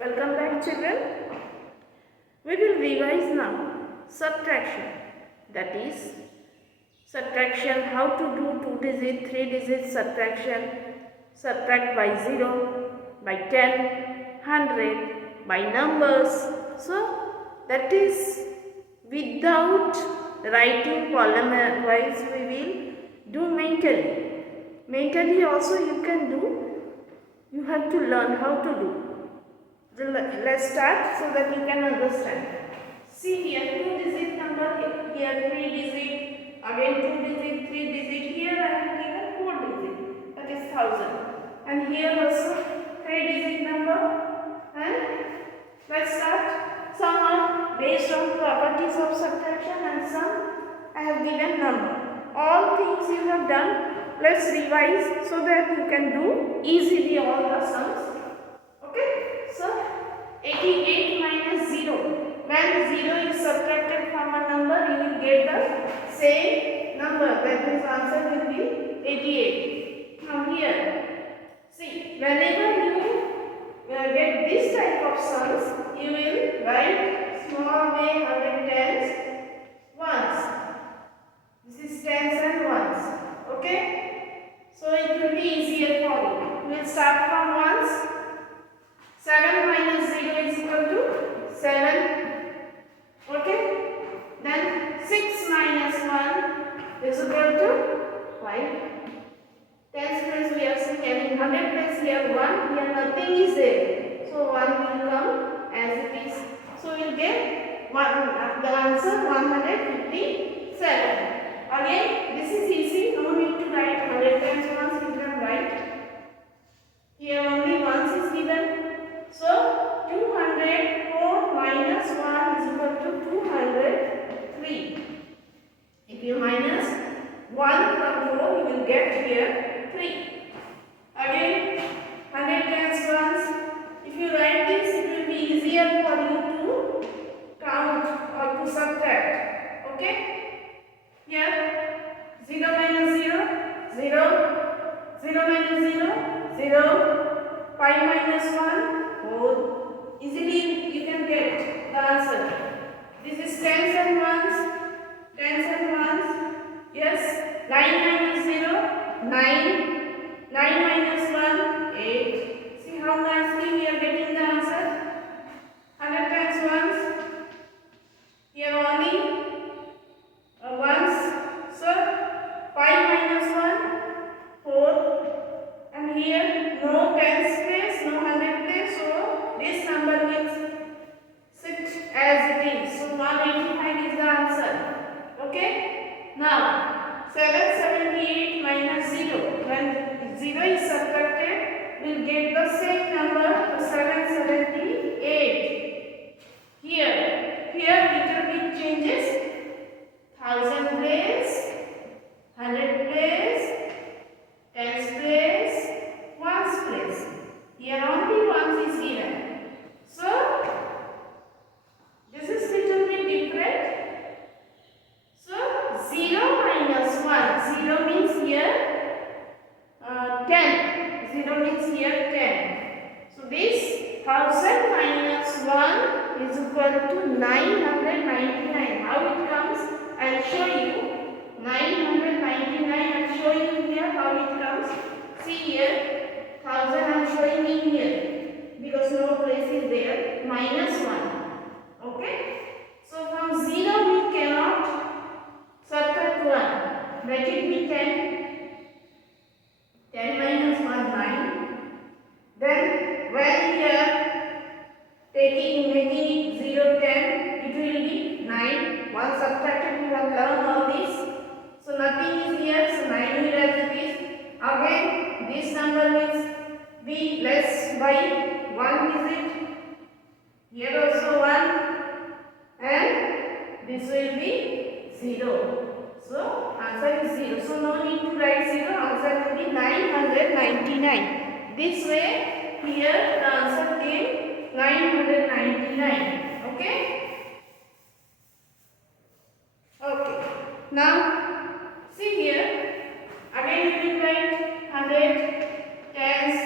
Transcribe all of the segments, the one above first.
Welcome back, children. We will revise now subtraction. That is subtraction, how to do 2-digit, 3-digit subtraction. Subtract by 0, by 10, 100, by numbers. So that is without writing column wise, we will do mentally. Mentally also you can do. You have to learn how to do. Let's start so that you can understand. See here 2-digit number, here 3-digit, again 2-digit, 3-digit. Here I have given 4-digit, that is 1000. And here also 3-digit number. And let's start. Some are based on properties of subtraction and some I have given number. All things you have done. Let's revise so that you can do easily all the sums. Okay, so 88 minus 0. When 0 is subtracted from a number, you will get the same number. That means answer will be 88. Now here, see, whenever you get this type of sums, you will write small way 100 tens ones. This is tens and ones. Okay, so it will be easier for you. We will start from ones. 7 minus 0 is equal to 7. Okay. Then 6 minus 1 is equal to 5. Tens place we have seen, in 100 place we have 1. Here nothing is there. So 1 will come as it is. So we will get the answer 157. Again, this is easy. No need to write 100 times ones. You can write. Here only ones is given. So 204 minus 1 is equal to 203. If you minus 1 from 4, you will get here 3. Again 100 times ones. If you write this, it will be easier for you to count or to subtract. Okay? Here 0 minus 0, 0, 0 minus 0, 0, 5 minus 1, 4. Easily you can get the answer. This is tens and ones. Tens and ones. Yes. 9 minus 0, 9. 9 minus 1, 8. See how nicely we are getting the answer. 100 times ones. Here only ones. So 5 minus 1, 4. And here no tens place, no 100 place. So this number will sit as it is. So 185 is the answer. Okay. Now 778 minus 0. When 0 is subtracted, we will get the same number, 778. Here little bit changes. 1000 place, 100 place, tens place, ones place. Here only ones is given. So this is little bit different. So 0 minus 1. 0 means here 10. 0 means here 10. So this 1000 minus 1 is equal to 999. How it comes? I will show you. 999. I will show you here how it comes. See here, 1000 I am showing in here because no place is there. Minus 1. Okay. So from 0 we cannot subtract 1. Let it be 10. 10 minus 1, 9. Then when we are making it 0, 10, it will be 9. Once subtracted, we have learned all this. So nothing is here, so 9 will as it is. Again, this number will be less by 1 digit. Here also 1. And this will be 0. So answer is 0. So no need to write 0. Answer will be 999. This way, here the answer came 999. Okay? Okay. Now, see here. Again we will write 100, tens,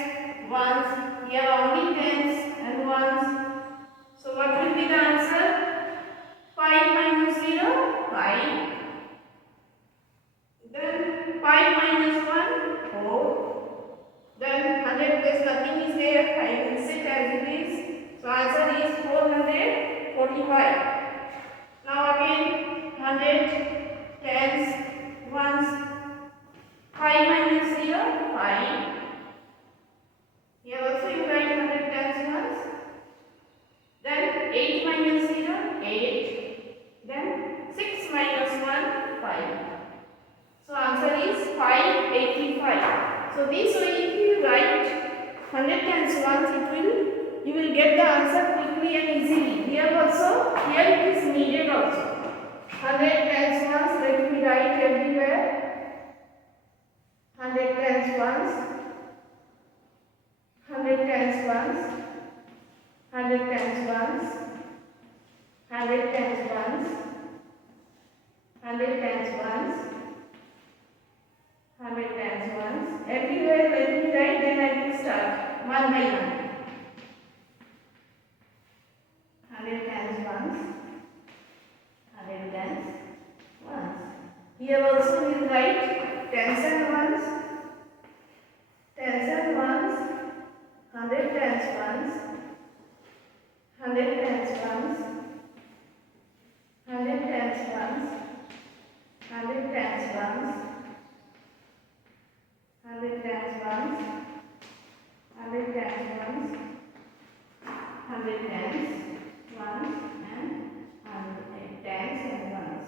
ones. Here only tens and ones. 100 plus nothing is there, I will sit as it is. So answer is 445. Now again 100 tens, ones, 5 minus 0, 5. Here also you write 100 tens ones. Then 8 minus 0, 8. Then 6 minus 1, 5. So answer is 585. So this way if you write 100 times 1, you will get the answer quickly and easily. Here also, here it is needed also. 100 times 1, let me write everywhere. 100 times 1, 100 times 1, 100 times 1, 100 times 1, 100 times 1, 100 times 1. Everywhere let me write, then I will start one by one. 100 times 1, 100 times 1. Here also we will write tens and ones, tens and ones, 100 times 1, 100 times 1, 100 times 1, 100 times 1, 100 times 1, 100 times 1, 100 times 1, and 100 tens and ones.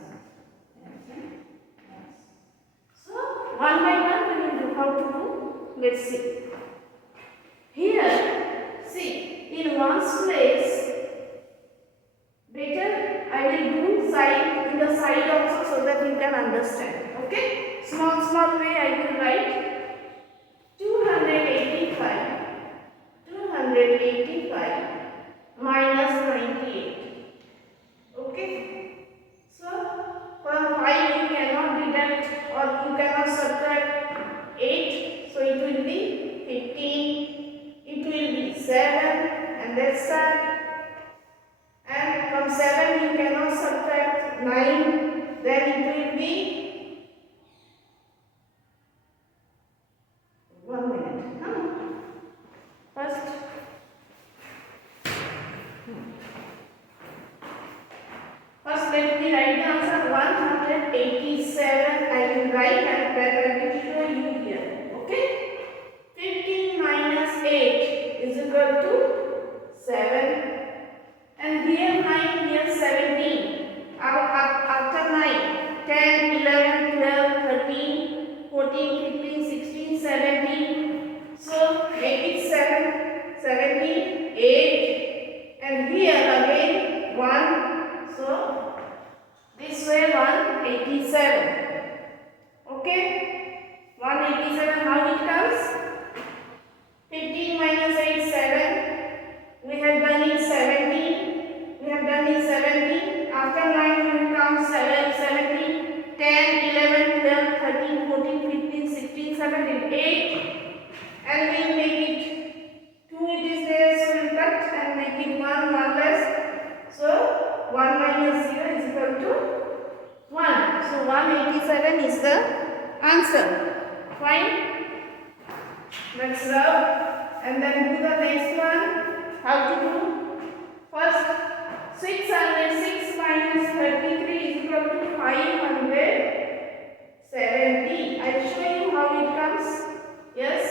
So one by one we will do how to do. Let's see. Here, see, in ones place, better I will do side in the side also so that you can understand. Okay? Small way I will write 285 minus 98. Okay? So from 5 you cannot deduct or you cannot subtract 8. So it will be 15. It will be 7 and that's that. And from 7 you cannot subtract 9. Then it will be 1 minute. First, let me write the answer 187. I will write and then I will show you here. Okay? 15 minus 8 is equal to 7. And here 9, here 17. After 9, 10, 11, 12, 13, 14, 15, 16, 17. So make it 7, 17, 8. And here again 1. So this way 187. Okay? 187, how it comes? 15 minus 8, 7. We have done it 17. We have done it 17. After 9 we will count 7, 17, 10, 11, 12, 13, 14, 15, 16, 17, 8. And we will make it 2 it is there, so we will cut and make it 1 less. So 1 minus 0 is equal to 1. So 187 is the answer. Fine. Let's rub and then do the next one. How to do? First, 606 minus 33 is equal to 570. I will show you how it comes. Yes,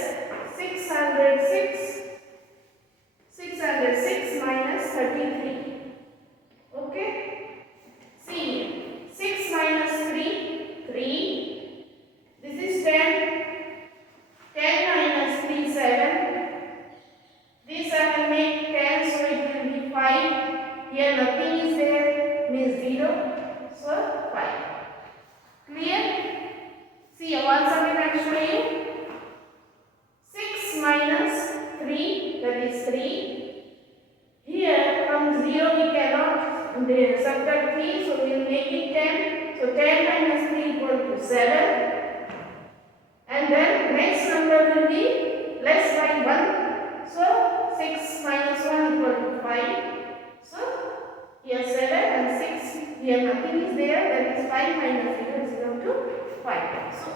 606 minus 33. Okay? See, 6 minus 3, 3. This is 10. 10 minus 3, 7. This I will make 10, so it will be 5. Here nothing is there, means 0. So 5. Clear? See, once again I will show you. 6 minus 3, that is 3. Here from 0 we cannot subtract 3, so we will make it 10. So 10 minus 3 equal to 7. And then next number will be less by 1. So 6 minus 1 equal to 5. So here 7 and 6. Here nothing is there. That is 5 minus 0 is equal to 5. So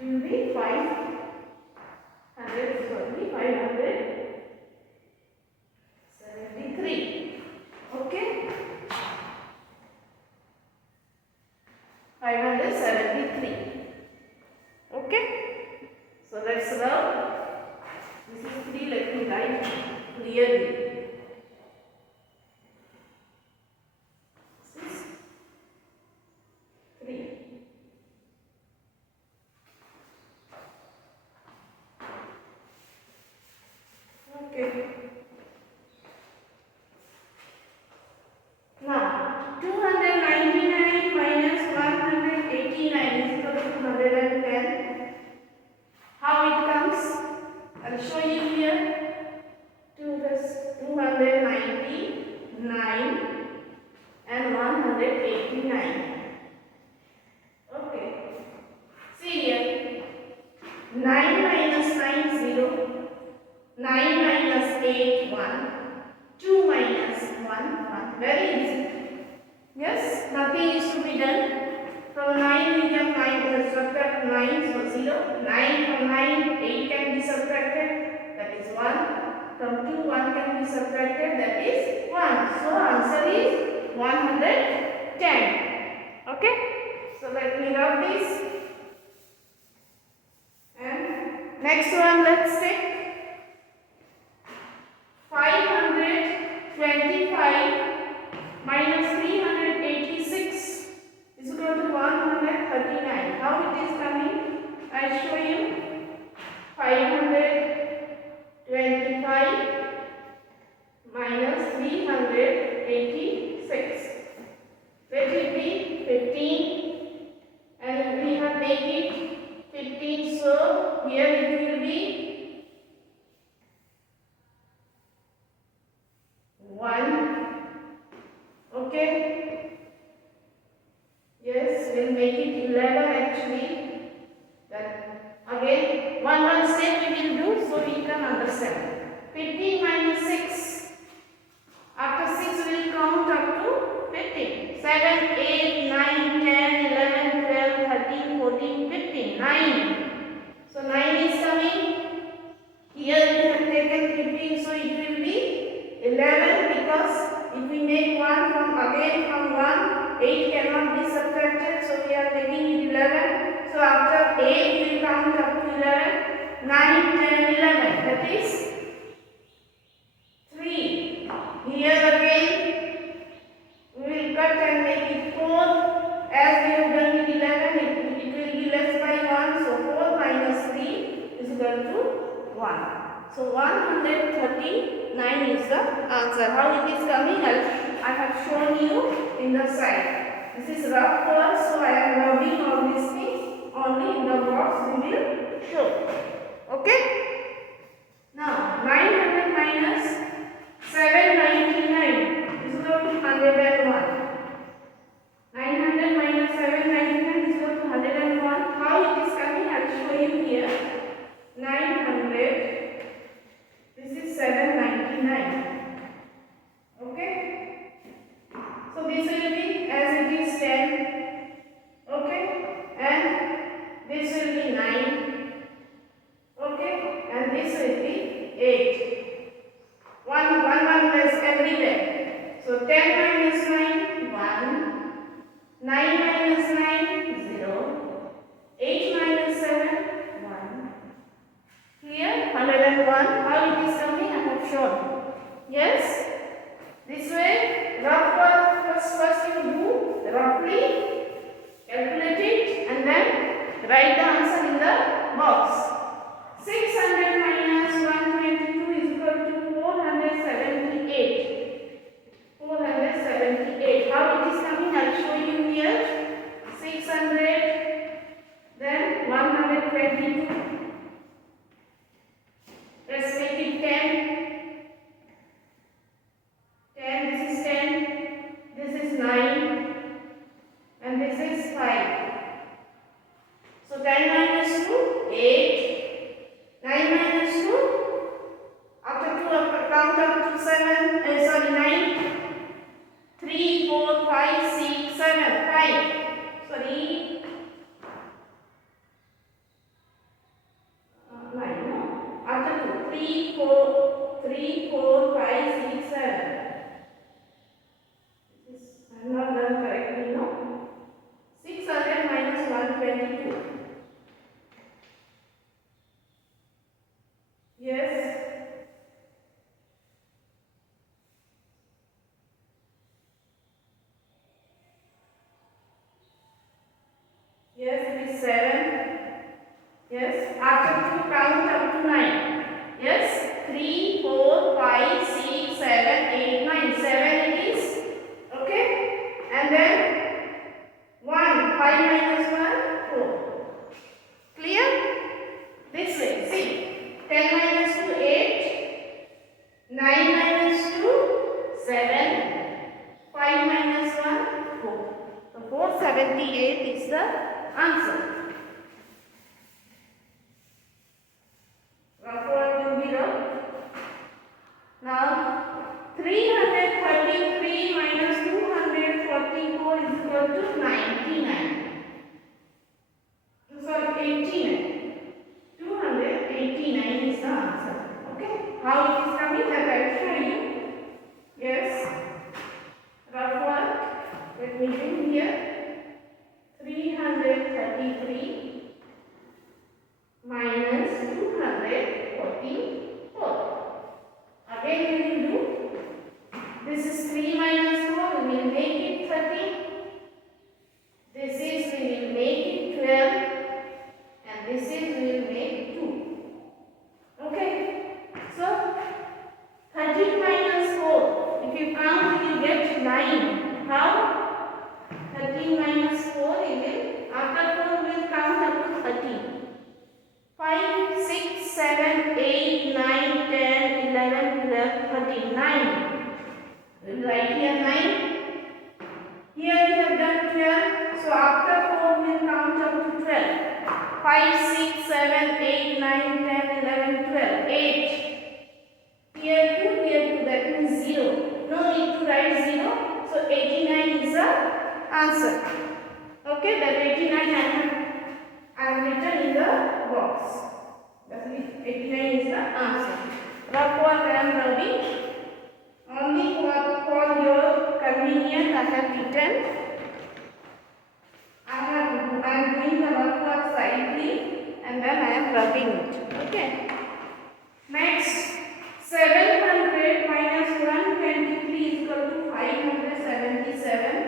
it will be 500 is equal to 3. Okay? So let's rub. This is 3, let me write clearly. This is 3. Okay. Now, 299 minus 189 is equal to 210. How it comes? I'll show you here. 299 and 189. Okay. See here. 9 minus 9 0. 9 minus 8 1. 2 minus 1 1. Very easy. Yes, nothing is to be done. From 9 we can subtract 9, so 0. 9 from 9, 8 can be subtracted, that is 1. From 2, 1 can be subtracted, that is 1. So answer is 110. Okay? So let me rub this. And next one, let's take 525 minus 386 is equal to 139. How it is coming? I'll show you. 525 minus 386. Let it be 15, and we have made it 15, so here it will be 1. Okay. Yes, we'll make it 11 actually. That again, one step we will do so we can understand. 15 minus 6. After 6 we will count up to 15. 7, 8, 9, 10, 11, 12, 13, 14, 15. 9. So 9 is coming. Here we have taken 15, so it will be 11, because if we make 1 from 1, 8 cannot be subtracted, so we are making it 11. So after 8 we will count up to 11. 9, 10, 11, that is 3. Here again we will cut and make it 4. As we have done with 11, it will be less by 1, so 4 minus 3 is equal to 1. So 139 is the answer. How it is coming? I have shown you in the side. This is rough work, so I am rubbing all these things. Only in the box we will show. Okay? Now 900 minus 799 is equal to 101. 900 minus 799 is equal to 101. How it is coming? I will show you here. 900. This is 799. Okay? So this will be as it is 10. Okay? And this will be 9. Okay? And this will be 8. 1 less everywhere. So 10 minus 9, 1. 9 minus 9, 0. 8 minus 7, 1. Here 101. How it is coming? I have shown. Yes? This way, rough work first you do roughly, calculate it, and then write the answer in the box. 600 minus 122 is equal to 478. 478. How it is coming? I will show you here. 600, then 122. Let's make it 10. 10, this is 10. This is 9. And this is 5. So 10 minus 2, 8. 9 minus 2. After 2, count up to 7. 9. 3, 4, 5, 6, 7. 5. Sorry. 9. No. After 2. 3, 4, 5, 6, 7. I have not done correctly, no? 600 minus 122 7. Yes, after 2 count up to 9. Yes, 3, 4, 5, 6, 7, 8, 9. 7 it is. Okay, and then 1, 5 minus 1, 4. Clear? This way, see, 10 minus 2, 8, 9 minus 2, 7, 5 minus 1, 4. So 478 is the answer. Now 333 minus 244 is equal to 99. Sorry, 89. 289 is the answer. Okay. How it is coming that I will show you. Yes. Rough work. Let me do here. 333 minus 244. Again we will do. This is 3 minus 4. We will make it 30. This is we will make it 12. And this is we will make 2. Okay. So 13 minus 4. If you count, you will get 9. How? 13 minus 4, you will, after 4 we will count up to 30. 5, 6, 7, 8, 9, 10, 11, 12, 13, 9. We will write here 9. Here we have done 12. So after 4 we will count up to 12. 5, 6, 7, 8, 9, 10, 11, 12, 8. Here 2, here 2, that means 0. No need to write 0. So 89 is the answer. Okay, that 89 I have written in the box. That is 89 is the answer. Rough work I am rubbing. Only for your convenience I have written. I am doing the rough work silently and then I am rubbing it. Okay. Next, 700 minus 123 is equal to 577.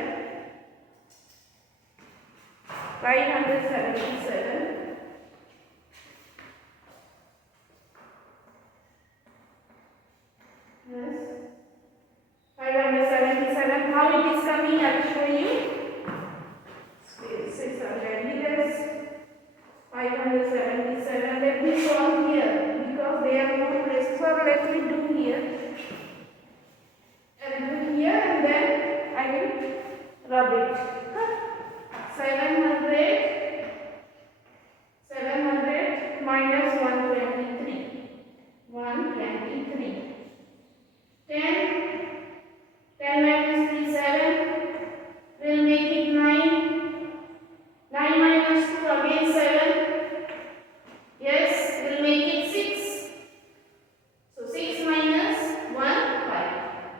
577. Yes. 577. How it is coming? I will show you. Spaces are very less. 577. Let me solve here because there are no places. So let me do here. And do here and then I will rub it. 700 minus 123. 123. 10 minus 3, 7. We'll make it 9. 9 minus 2, again 7. Yes, we'll make it 6. So 6 minus 1, 5.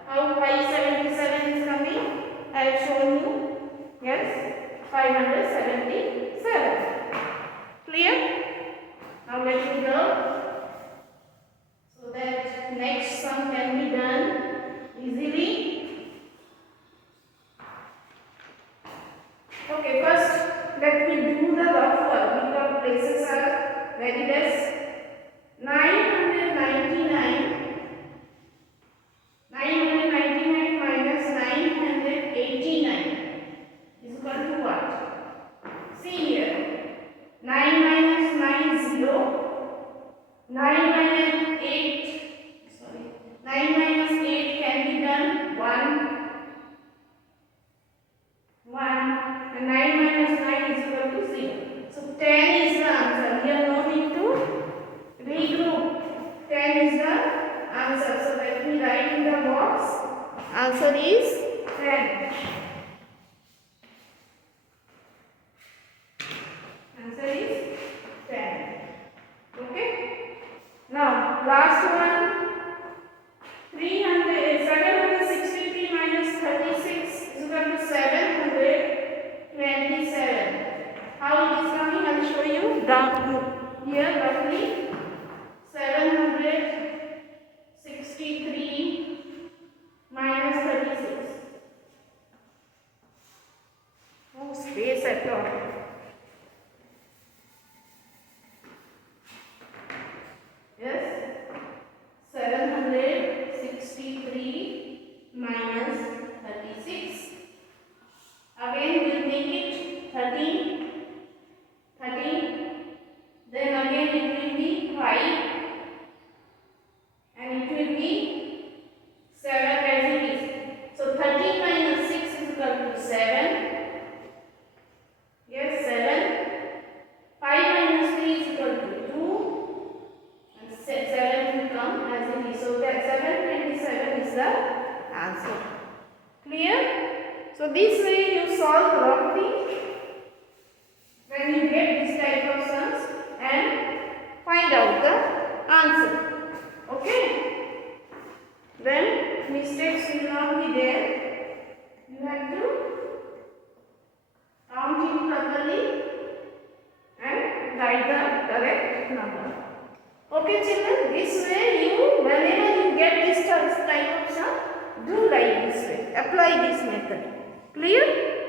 How 577 is coming? I have shown you. Yes, 577. Clear? Now let me go so that next sum can be done easily. Okay, first let me do the rough work because places are very less. 999 minus 989 is equal to what? See here. 9 minus 9 is 0. 9 minus 8, sorry. 9 minus 8 can be done 1. 1. And 9 minus 9 is equal to 0. So 10 is the answer. Here no need to regroup. 10 is the answer. So let me write in the box. Answer is 10. Answer is 10. Okay. Now last one. 763 minus 36 is equal to 727. How it is coming? I will show you down here roughly. 763 minus 36. No space at all. So this way you solve roughly when you get this type of sums and find out the answer. Okay? Then mistakes will not be there. You have to count it properly and write the correct number. Okay children, this way you, whenever you get this type of sum, do like this way, apply this method. Clear?